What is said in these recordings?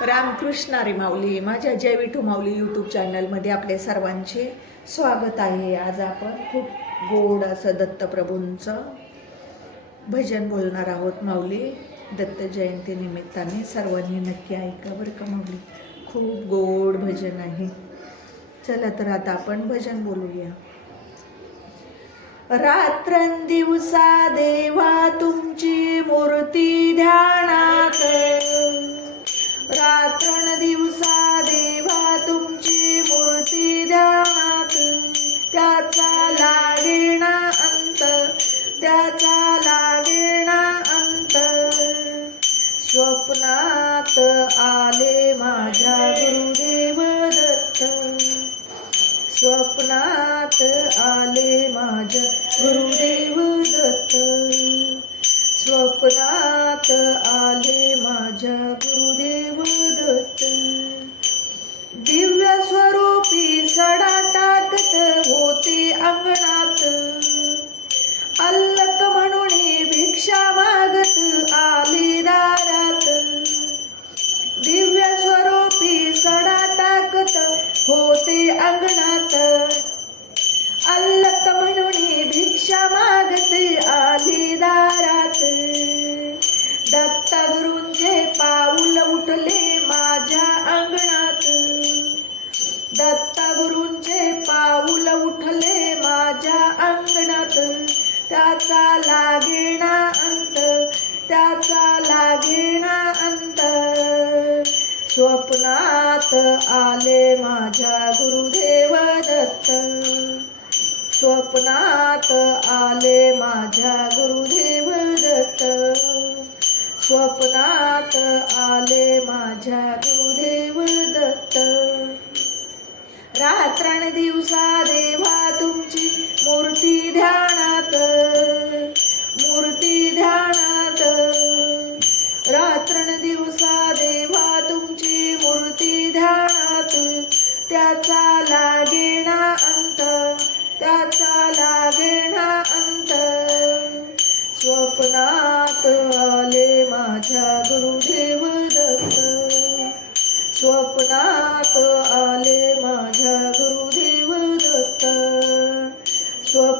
रामकृष्णारी माऊली माझ्या जय विठू माऊली यूट्यूब चॅनलमध्ये आपले सर्वांचे स्वागत आहे. आज आपण खूप गोड असं दत्तप्रभूंचं भजन बोलणार आहोत माऊली. दत्त जयंती निमित्ताने सर्वांनी नक्की ऐका बरं का माऊली. खूप गोड भजन आहे. चला तर आता आपण भजन बोलूया. रात्रंदिवसा देवा तुमची मूर्ती ध्यानात. त्याचा लागेना अंत स्वप्नात आले माझ्या गुरुदेव दत्त स्वप्नात आले माझ्या गुरुदेव दत्त स्वप्नात आले माझ्या गुरुदेव दत्त दिव्य स्वरूपी सडा टाकत होते अंगणात. अल्ला भिक्षा मागत आले दारात. दिव्य स्वरूपी सडा टाकत होते अंगणात. अल्लत म्हणून भिक्षा मागते आली दारात. दत्ता गुरुंचे पाऊल त्याचा लागेना अंत त्याचा लागेना अंत. स्वप्नात आले माझ्या गुरुदेव दत्त. स्वप्नात आले माझ्या गुरुदेव दत्त. स्वप्नात आले माझ्या गुरुदेव दत्त. रात्रण दिवसा देवा तुमची मूर्ती ध्यानात मूर्ती ध्यानात. रात्रण दिवसा देवा तुमची मूर्ती ध्यानात. त्याचा लागेना अंत त्याचा लागेना अंत. स्वप्नात आले माझ्या गुरुदेव दत्त. स्वप्नात आले माझ्या गुरुदेव दत्त.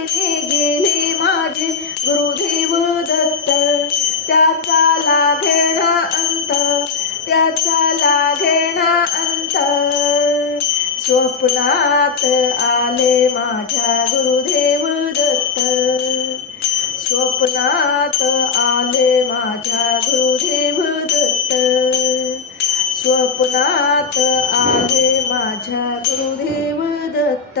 कोण्या गेले माझे गुरुदेव दत्त. त्याचा लागेना अंत त्याचा लागेना अंत. स्वप्नात आले माझ्या गुरुदेव दत्त. स्वप्नात आले माझ्या गुरुदेव दत्त. स्वप्नात आले माझ्या गुरुदेव दत्त.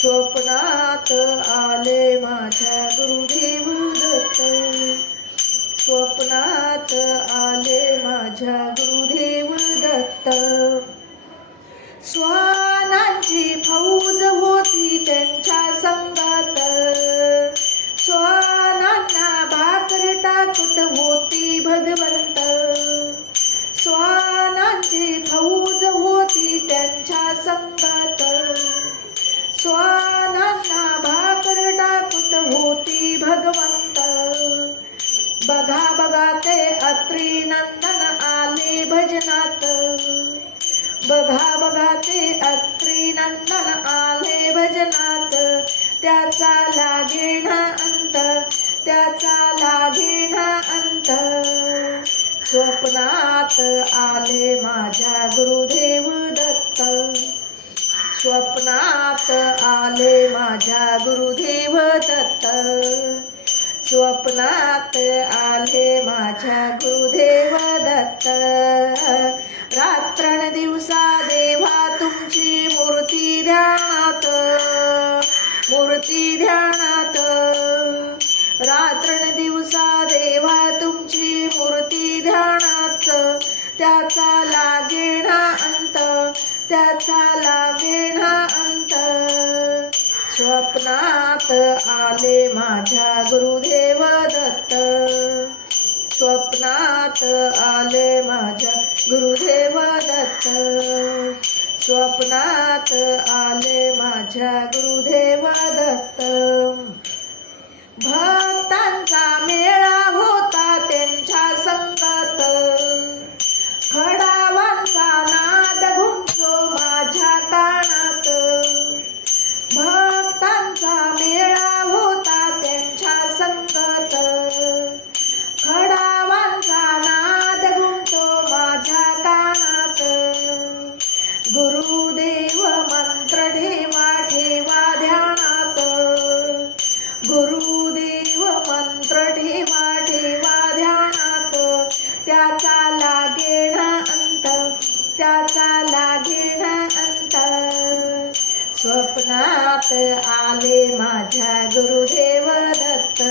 स्वप्नात आले माझ्या गुरुदेव दत्त. स्वप्नात आले माझ्या गुरुदेव दत्त. स्वानांची फौज होती त्यांच्या संगात. स्वानांना भाकर टाकत होती भगवंत. स्वानांची फौज होती त्यांच्या संगात. स्वानांना भाकर टाकत होती भगवंत. बघा बघा ते अत्री नंदन आले भजनात. बघा बघा ते अत्री नंदन आले भजनात. त्याचा लागेना अंत त्याचा लागेना अंत. स्वप्नात आले माझ्या गुरुदेव दत्त. स्वप्नात आले माझ्या गुरुदेव दत्त. स्वप्नात आले माझ्या गुरुदेव दत्त. रात्रण दिवसा देवा तुमची मूर्ती ध्यानात. मूर्ती ध्यानात. रात्रण दिवसा देवा तुमची मूर्ती ध्यानात. त्याचा लागेना अंत. त्याचा लागेना अंत स्वप्नात आले माझ्या गुरुदेव दत्त. स्वप्नात आले माझ्या गुरुदेव दत्त. स्वप्नात आले माझ्या गुरुदेव दत्त. भा स्वप्नात आले माझ्या गुरुदेव दत्त.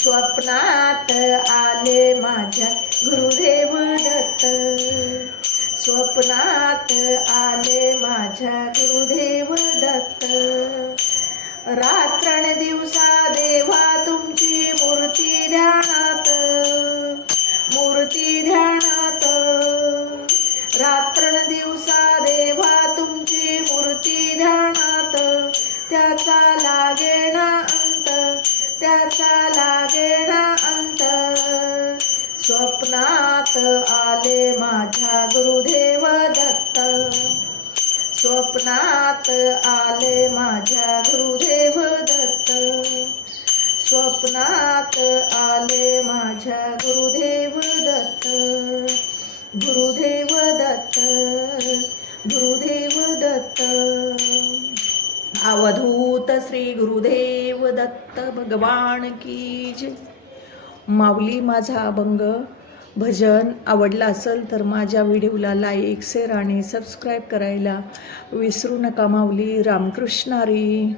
स्वप्नात आले माझ्या गुरुदेव दत्त. स्वप्नात आले माझ्या गुरुदेव दत्त. रात्रन दिवसा देवा त्याचा लागेना अंत स्वप्नात आले माझ्या गुरुदेव दत्त. स्वप्नात आले माझ्या गुरुदेव दत्त. स्वप्नात आले माझ्या गुरुदेव दत्त. गुरुदेव दत्त गुरुदेव दत्त. अवधूत श्री गुरुदेव दत्त भगवान की जय. माऊली माझा अभंग भजन आवडलं असेल तर माझ्या व्हिडिओला लाईक शेअर आणि सबस्क्राईब करायला विसरू नका माऊली. रामकृष्णारी